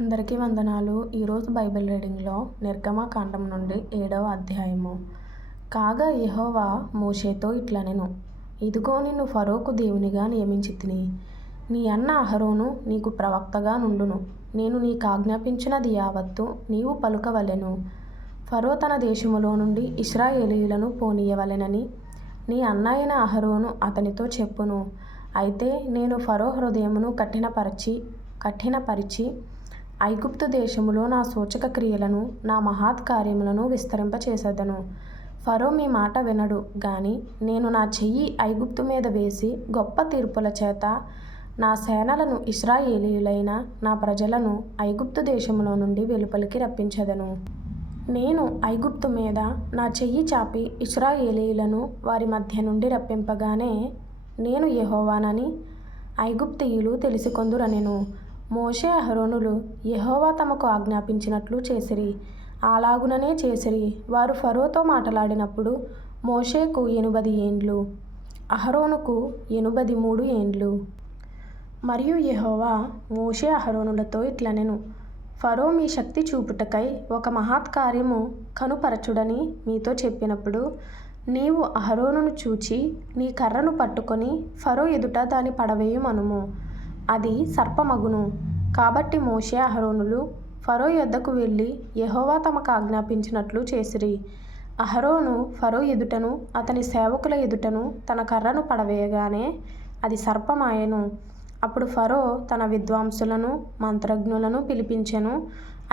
అందరికీ వందనాలు. ఈరోజు బైబిల్ రీడింగ్లో నిర్గమకాండం నుండి 7వ అధ్యాయము. కాగా యెహోవా మోషేతో ఇట్లనెను, ఇదిగో నిన్ను ఫరోకు దేవునిగా నియమించితిని. నీ అన్న అహరోను నీకు ప్రవక్తగా నుండును. నేను నీకాజ్ఞాపించినది యావత్తు నీవు పలుకవలెను. ఫరో తన దేశములో నుండి ఇశ్రాయేలీయులను పోనీయవలెనని నీ అన్న అయిన అహరోను అతనితో చెప్పును. అయితే నేను ఫరో హృదయమును కఠినపరిచి ఐగుప్తు దేశములో నా సూచక క్రియలను నా మహత్కార్యములను విస్తరింపచేసెదను. ఫరో మీ మాట వినడు గాని నేను నా చెయ్యి ఐగుప్తు మీద వేసి గొప్ప తీర్పుల చేత నా సేనలను ఇశ్రాయేలీయులైన నా ప్రజలను ఐగుప్తు దేశములో నుండి వెలుపలికి రప్పించెదను. నేను ఐగుప్తు మీద నా చెయ్యి చాపి ఇశ్రాయేలీయులను వారి మధ్య నుండి రప్పింపగానే నేను యెహోవానని ఐగుప్తీయులు తెలిసికొందురనెను. మోషే అహరోనులు యెహోవా తమకు ఆజ్ఞాపించినట్లు చేసిరి. అలాగుననే చేసిరి. వారు ఫరోతో మాటలాడినప్పుడు మోషేకు 80 ఏండ్లు, అహరోనుకు 83 ఏండ్లు. మరియు యెహోవా మోషే అహరోనులతో ఇట్లనెను, ఫరో మీ శక్తి చూపుటకై ఒక మహత్కార్యము కనుపరచుడని మీతో చెప్పినప్పుడు నీవు అహరోనును చూచి నీ కర్రను పట్టుకొని ఫరో ఎదుట దాని పడవేయుమనుము. అది సర్పమగును. కాబట్టి మోషే అహరోనులు ఫరో యొద్దకు వెళ్ళి యెహోవా తమకు ఆజ్ఞాపించినట్లు చేసిరి. అహరోను ఫరో ఎదుటను అతని సేవకుల ఎదుటను తన కర్రను పడవేయగానే అది సర్పమాయెను. అప్పుడు ఫరో తన విద్వాంసులను మంత్రజ్ఞులను పిలిపించెను.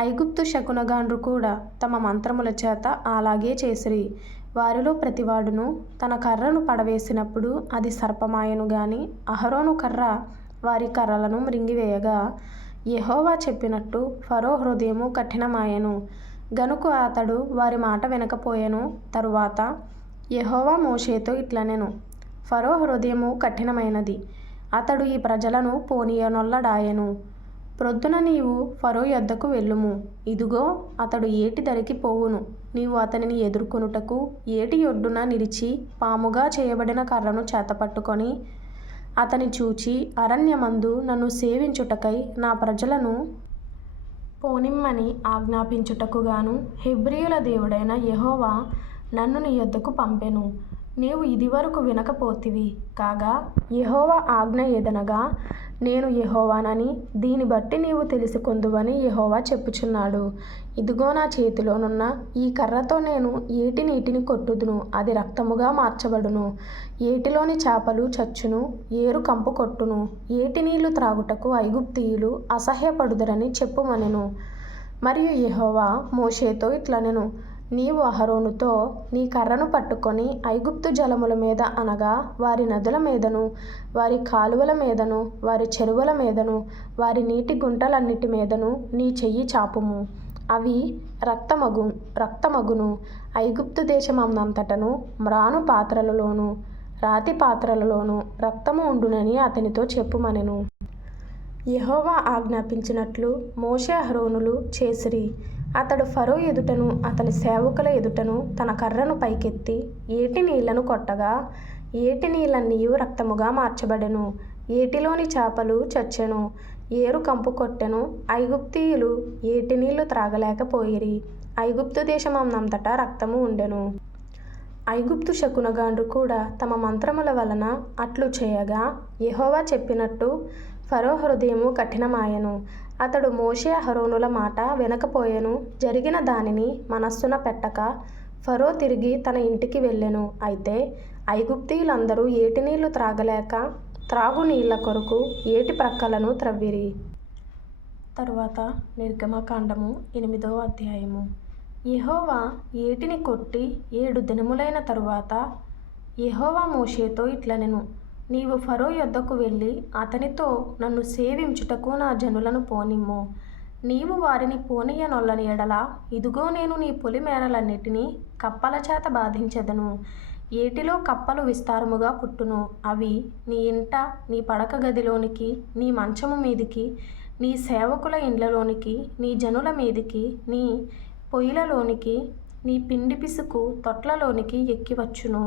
ఐగుప్తు శకునగాండ్రు కూడా తమ మంత్రముల చేత అలాగే చేసిరి. వారిలో ప్రతివాడును తన కర్రను పడవేసినప్పుడు అది సర్పమాయెను గాని అహరోను కర్ర వారి కర్రలను మ్రింగివేయగా యెహోవా చెప్పినట్టు ఫరో హృదయము కఠినమాయెను గనుక అతడు వారి మాట వినకపోయెను. తరువాత యెహోవా మోషేతో ఇట్లనెను, ఫరో హృదయము కఠినమైనది, అతడు ఈ ప్రజలను పోనీయనొల్లడాయెను. ప్రొద్దున నీవు ఫరో యొద్దకు వెళ్ళుము. ఇదిగో అతడు ఏటి దరికి పోవును. నీవు అతనిని ఎదుర్కొనుటకు ఏటి ఒడ్డున నిలిచి పాముగా చేయబడిన కర్రను చేతపట్టుకొని అతని చూచి అరణ్యమందు నన్ను సేవించుటకై నా ప్రజలను పోనిమ్మని ఆజ్ఞాపించుటకు గాను హెబ్రీయుల దేవుడైన యెహోవా నన్ను నీ యొద్దకు పంపెను. నీవు ఇదివరకు వినకపోతివి. కాగా యెహోవా ఆజ్ఞ ఏదనగా నేను యెహోవానని దీని బట్టి నీవు తెలిసికొందువని యెహోవా చెప్పుచున్నాడు. ఇదిగో నా చేతిలోనున్న ఈ కర్రతో నేను ఏటి నీటిని కొట్టుదును, అది రక్తముగా మార్చబడును. ఏటిలోని చేపలు చచ్చును, ఏరు కంపు కొట్టును. ఏటి నీళ్లు త్రాగుటకు ఐగుప్తీయులు అసహ్యపడుదురని చెప్పుమనెను. మరియు యెహోవా మోషేతో ఇట్లనెను, నీవు అహరోనుతో నీ కర్రను పట్టుకొని ఐగుప్తు జలముల మీద అనగా వారి నదుల మీదను వారి కాలువల మీదను వారి చెరువుల మీదను వారి నీటి గుంటలన్నిటి మీదను నీ చెయ్యి చాపుము. అవి రక్తమగును. ఐగుప్తు దేశమందంతటను మ్రాను పాత్రలలోను రాతి పాత్రలలోను రక్తము ఉండునని అతనితో చెప్పుమనెను. యెహోవా ఆజ్ఞాపించినట్లు మోషే అహరోనులు చేసిరి. అతడు ఫరో ఎదుటను అతని సేవకుల ఎదుటను తన కర్రను పైకెత్తి ఏటి నీళ్లను కొట్టగా ఏటి నీళ్లన్నీయు రక్తముగా మార్చబడెను. ఏటిలోని చేపలు చచ్చెను, ఏరు కంపు కొట్టెను. ఐగుప్తీయులు ఏటి నీళ్లు త్రాగలేకపోయిరి. ఐగుప్తు దేశమందంతటా రక్తము ఉండెను. ఐగుప్తు శకునగాండ్రు కూడా తమ మంత్రముల వలన అట్లు చేయగా యెహోవా చెప్పినట్టు ఫరో హృదయము కఠినమాయెను. అతడు మోషే అహరోనుల మాట వినకపోయెను. జరిగిన దానిని మనస్సున పెట్టక ఫరో తిరిగి తన ఇంటికి వెళ్ళెను. అయితే ఐగుప్తీయులందరూ ఏటి నీళ్లు త్రాగలేక త్రాగు నీళ్ల కొరకు ఏటి ప్రక్కలను త్రవ్విరి. తరువాత నిర్గమకాండము 8వ అధ్యాయము. యెహోవా ఏటిని కొట్టి 7 దినములైన తరువాత యెహోవా మోషేతో ఇట్లనెను, నీవు ఫరో యొద్దకు వెళ్ళి అతనితో నన్ను సేవించుటకు నా జనులను పోనిమ్ము. నీవు వారిని పోనీయనొల్లని ఎడల ఇదిగో నేను నీ పొలిమేరలన్నిటినీ కప్పల చేత బాధించెదను. ఏటిలో కప్పలు విస్తారముగా పుట్టును. అవి నీ ఇంట నీ పడక గదిలోనికి నీ మంచము మీదికి నీ సేవకుల ఇండ్లలోనికి నీ జనుల మీదికి నీ పొయ్యిలలోనికి నీ పిండి పిసుకు తొట్లలోనికి ఎక్కివచ్చును.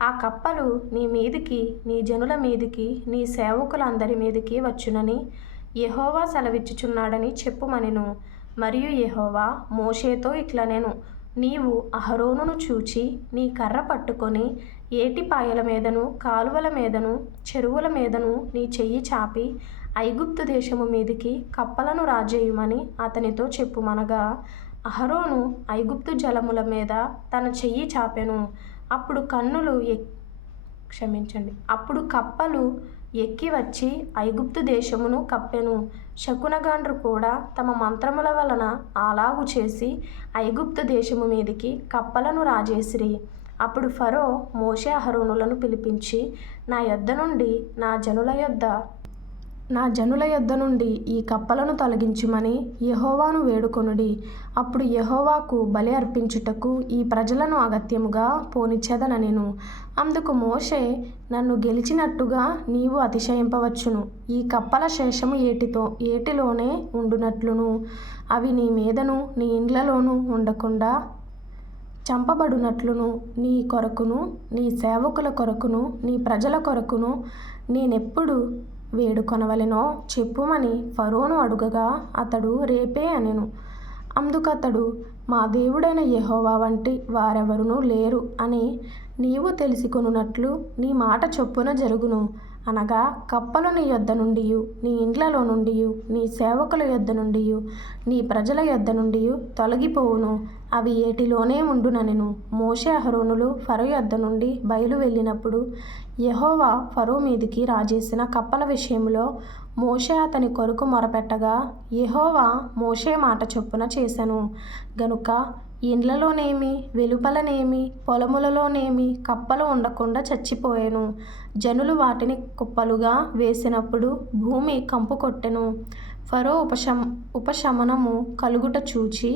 ఆ కప్పలు నీ మీదికి నీ జనుల మీదికి నీ సేవకులందరి మీదికి వచ్చునని యెహోవా సెలవిచ్చుచున్నాడని చెప్పుమనెను. మరియు యెహోవా మోషేతో ఇట్లనెను, నీవు అహరోనును చూచి నీ కర్ర పట్టుకొని ఏటిపాయల మీదను కాలువల మీదను చెరువుల మీదను నీ చెయ్యి చాపి ఐగుప్తు దేశము మీదికి కప్పలను రాజేయుమని అతనితో చెప్పుమనగా, అహరోను ఐగుప్తు జలముల మీద తన చెయ్యి చాపెను. అప్పుడు కప్పలు ఎక్కి వచ్చి ఐగుప్తు దేశమును కప్పెను. శకునగాండ్రు కూడా తమ మంత్రముల వలన అలాగు చేసి ఐగుప్తు దేశము మీదికి కప్పలను రాజేసిరి. అప్పుడు ఫరో మోషే అహరోనులను పిలిపించి, నా జనుల యొద్ద నుండి ఈ కప్పలను తొలగించుమని యెహోవాను వేడుకొనుడి. అప్పుడు యెహోవాకు బలి అర్పించుటకు ఈ ప్రజలను అగత్యముగా పోనిచ్చెదనెను. అందుకు మోషే, నన్ను గెలిచినట్టుగా నీవు అతిశయింపవచ్చును. ఈ కప్పల శేషము ఏటిలోనే ఉండునట్లును, అవి నీ మీదను నీ ఇండ్లలోనూ ఉండకుండా చంపబడునట్లును నీ కొరకును నీ సేవకుల కొరకును నీ ప్రజల కొరకును నేనెప్పుడు వేడుకొనవలెనో చెప్పుమని ఫరోను అడుగగా, అతడు రేపే అనెను. అందుకతడు, మా దేవుడైన యెహోవా వంటి వారెవరునూ లేరు అని నీవు తెలిసికొనున్నట్లు నీ మాట చొప్పున జరుగును. అనగా కప్పలు నీ యొద్ద నుండియు నీ ఇండ్లలో నుండియు నీ సేవకుల యొద్ద నుండియు నీ ప్రజల యొద్ద నుండియు తొలగిపోవును, అవి ఏటిలోనే ఉండుననెను. మోషే అహరోనులు ఫరో యొద్ద నుండి బయలు వెళ్ళినప్పుడు యెహోవా ఫరో మీదికి రాజేసిన కప్పల విషయములో మోషే అతని కొరకు మొరపెట్టగా, యెహోవా మోషే మాట చొప్పున చేసెను గనుక ఇండ్లలోనేమి వెలుపలనేమి పొలములలోనేమి కప్పలు ఉండకుండా చచ్చిపోయెను. జనులు వాటిని కుప్పలుగా వేసినప్పుడు భూమి కంపు కొట్టెను. ఫరో ఉపశమనము కలుగుట చూచి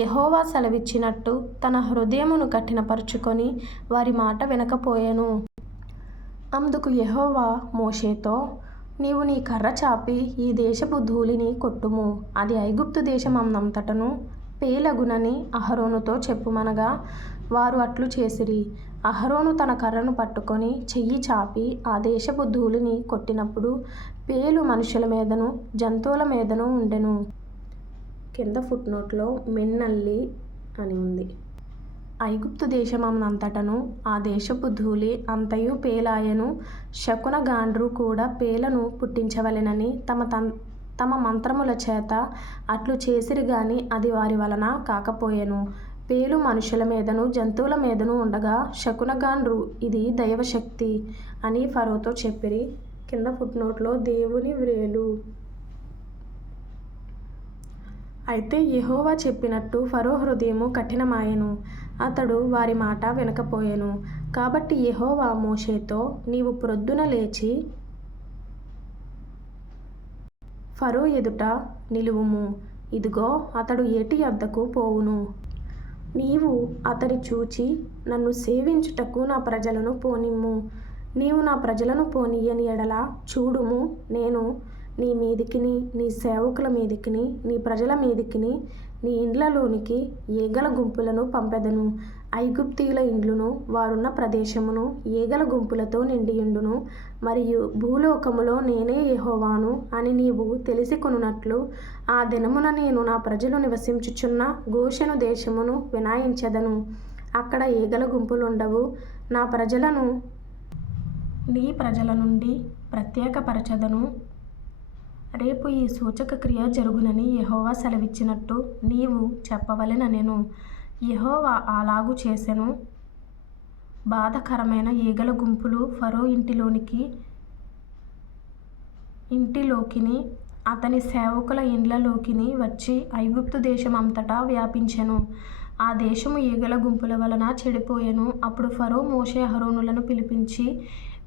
యెహోవా సెలవిచ్చినట్టు తన హృదయమును కఠినపరచుకొని వారి మాట వినకపోయెను. అందుకు యెహోవా మోషేతో, నీవు నీ కర్ర చాపి ఈ దేశపు ధూళిని కొట్టుము, అది ఐగుప్తు దేశమందంతటను పేలగునని అహరోనుతో చెప్పుమనగా, వారు అట్లు చేసిరి. అహరోను తన కర్రను పట్టుకొని చెయ్యి చాపి ఆ దేశపు ధూళిని కొట్టినప్పుడు పేలు మనుషుల మీదను జంతువుల మీదను ఉండెను. కింద ఫుట్నోట్లో మిన్నల్లి అని ఉంది. ఐగుప్తు దేశమందంతటను ఆ దేశపు ధూళి అంతయు పేలాయెను. శకునగాండ్రు కూడా పేలను పుట్టించవలెనని తమ మంత్రముల చేత అట్లు చేసిరి గాని అది వారి వలన కాకపోయెను. పేలు మనుషుల మీదను జంతువుల మీదను ఉండగా శకునగాండ్రు, ఇది దైవశక్తి అని ఫరోతో చెప్పిరి. కింద ఫుట్నోట్లో దేవుని వ్రేలు. అయితే యెహోవా చెప్పినట్టు ఫరో హృదయము కఠినమాయెను, అతడు వారి మాట వినకపోయెను. కాబట్టి యెహోవా మోషేతో, నీవు ప్రొద్దున లేచి ఫరో ఎదుట నిలువుము. ఇదిగో, అతడు ఏటి యొద్దకు పోవును. నీవు అతని చూచి నన్ను సేవించుటకు నా ప్రజలను పోనిమ్ము. నీవు నా ప్రజలను పోనీయని ఎడల చూడుము, నేను నీ మీదికిని నీ సేవకుల మీదికిని నీ ప్రజల మీదికిని నీ ఇండ్లలోనికి ఈగల గుంపులను పంపెదను. ఐగుప్తీయుల ఇండ్లును వారున్న ప్రదేశమును ఈగల గుంపులతో నిండియుండును. మరియు భూలోకములో నేనే యెహోవాను అని నీవు తెలిసికొనున్నట్లు ఆ దినమున నేను నా ప్రజలు నివసించుచున్న గోషెను దేశమును వినాయించెదను. అక్కడ ఈగల గుంపులుండవు. నా ప్రజలను నీ ప్రజల నుండి ప్రత్యేకపరచెదను. రేపు ఈ సూచక క్రియ జరుగునని యెహోవా సెలవిచ్చినట్టు నీవు చెప్పవలెననెను. యెహోవా అలాగు చేసెను. బాధకరమైన ఈగల గుంపులు ఫరో ఇంటిలోకిని అతని సేవకుల ఇండ్లలోకిని వచ్చి ఐగుప్తు దేశమంతటా వ్యాపించెను. ఆ దేశము ఈగల గుంపుల వలన చెడిపోయెను. అప్పుడు ఫరో మోషే అహరోనులను పిలిపించి,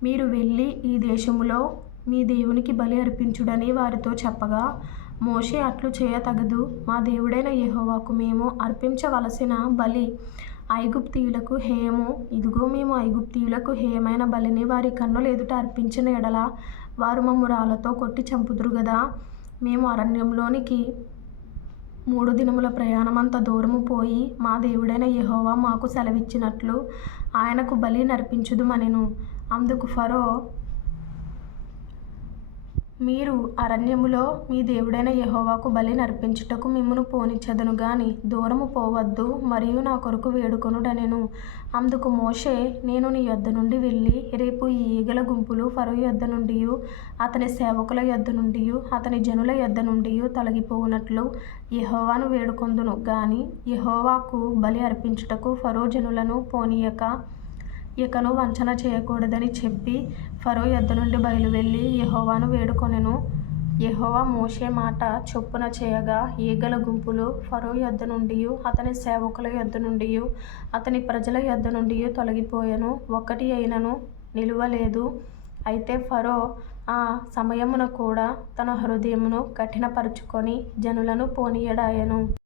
మీరు వెళ్ళి ఈ దేశములో మీ దేవునికి బలి అర్పించుడని వారితో చెప్పగా, మోషే అట్లు చేయతగదు, మా దేవుడైన యెహోవాకు మేము అర్పించవలసిన బలి ఐగుప్తీయులకు హేయము. ఇదిగో, మేము ఐగుప్తీయులకు హేయమైన బలిని వారి కన్నుల ఎదుట అర్పించిన ఎడల వారు మమ్ము రాళ్లతో కొట్టి చంపుదురు గదా. మేము అరణ్యంలోనికి 3 దినముల ప్రయాణమంత దూరము పోయి మా దేవుడైన యెహోవా మాకు సెలవిచ్చినట్లు ఆయనకు బలి నర్పించుదుమనెను. అందుకు ఫరో, మీరు అరణ్యములో మీ దేవుడైన యెహోవాకు బలి నర్పించుటకు మిమ్మును పోనిచ్చెదను గాని దూరము పోవద్దు, మరియు నా కొరకు వేడుకొనుడనెను. అందుకు మోషే, నేను నీ యొద్ద నుండి వెళ్ళి రేపు ఈ ఈగల గుంపులు ఫరో యొద్ద నుండియు అతని సేవకుల యొద్ద నుండియు అతని జనుల యొద్ద నుండియు తొలగిపోవునట్లు యెహోవాను వేడుకొందును గాని యెహోవాకు బలి అర్పించుటకు ఫరో జనులను పోనీయక ఇకను వంచన చేయకూడదని చెప్పి ఫరో యొద్ద నుండి బయలువెళ్ళి యెహోవాను వేడుకొనెను. యెహోవా మోషే మాట చొప్పున చేయగా ఈగల గుంపులు ఫరో యొద్ద నుండియు అతని సేవకుల యొద్ద నుండియు అతని ప్రజల యొద్ద నుండియు తొలగిపోయెను, ఒక్కటి అయినను నిలువలేదు. అయితే ఫరో ఆ సమయమున కూడా తన హృదయమును కఠినపరచుకొని జనులను పోనీయడాయెను.